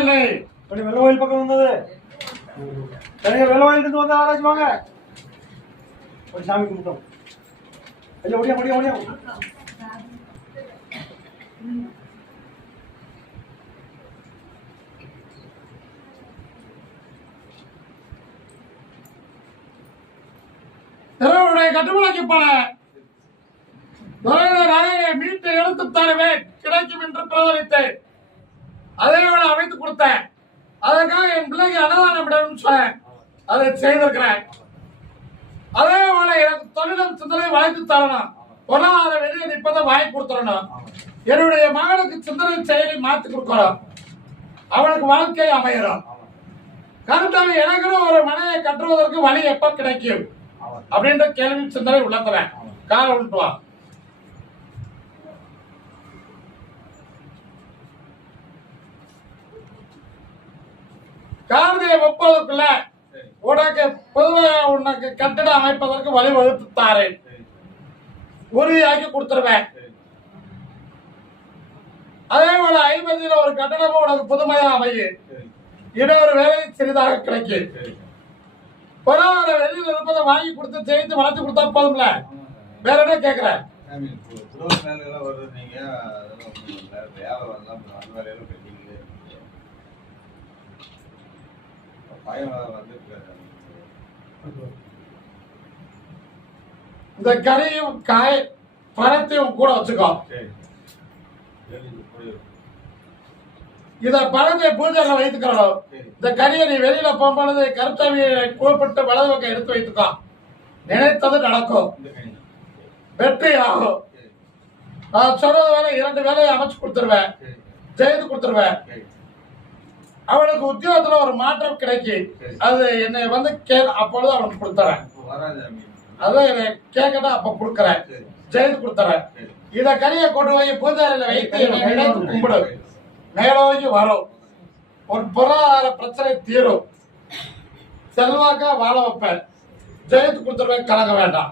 இல்லை. வெள்ள கோயில் பக்கம் வந்தது. வெள்ள கோயிலிருந்து வந்து ஆராய்ச்சி வாங்க. ஒரு சாமி கும்பிட்டோம். ஐயா முடியா முடியா முடியா. திறனுடைய கட்டுமலைக்கு போல நகையை மீட்டு எடுத்து தருவேன் கிடைக்கும் என்று பிரதரித்தேன். அதே போல அமைத்து கொடுத்தேன். அதற்காக என் பிள்ளைக்கு அன்னதானம் விடணும்னு சொன்னேன். அதை செய்திருக்கிறேன். அதே போல எனக்கு தொழிலும் சிந்தனை வளைத்து தரணும். பொருளாதார வெளியே நிற்பதை வாங்கி கொடுத்துடணும். என்னுடைய மகனுக்கு சிந்தனை செயலை மாற்றி கொடுக்கணும். அவனுக்கு வாழ்க்கை அமையணும். கருத்தாவி எனக்குன்னு ஒரு மனையை கட்டுவதற்கு வழி எப்ப கிடைக்கும் அப்படின்ற கேள்வி சிந்தனை உள்ளத்தவன் கால விட்டுவான். கார்த்திகை 30க்குள்ள உனக்கு பொதுவாக உனக்கு கட்டிடம் அமைப்பதற்கு வழி வகுத்து தாரேன். உறுதியாக்கி கொடுத்துருவேன். அதே போல 50 ஒரு கட்டடமும் உனக்கு புதுமையா அமையும். இன்னொரு வேலை சிறிதாக கிடைக்கும். பொருளாதார வெளியில் இருப்பதை வாங்கி கொடுத்து ஜெயித்து வளர்த்து கொடுத்தா போதும்ல. வேற என்ன கேட்கிறேன்? இந்த கறியும் காய் பழத்தையும் கூட வச்சுக்கோ. இத பழத்தை பூஜைல வைத்துக்கிறோம். இந்த கறியை நீ வெளியில போகும்பொழுது கருத்தாவியை கூப்பிட்டு வலது பக்கம் எடுத்து வைத்துக்கோ. நினைத்தது நடக்கும். வெற்றி ஆகும். நான் சொன்னது வேலை 2 வேலையை அமைச்சு கொடுத்துருவேன். செய்து கொடுத்துருவேன். அவனுக்கு உத்தியோகத்துல ஒரு மாற்றம் கிடைக்கும். அது என்னை வந்து அப்பொழுது அவனுக்கு கொடுத்துறேன். அதான் என்னை கேட்கட்டா அப்ப கொடுக்குறேன். செய்து கொடுத்துறேன். இத கறியை கொண்டு போய் பூஜாரில வைத்து என்னை நினைத்து கும்பிடு. மேலோங்கி வரும். ஒரு பொருளாதார பிரச்சனை தீரும். செல்வாக்கா வாழ வைப்பேன். ஜெயித்து கொடுத்துருவேன். கலங்க வேண்டாம்.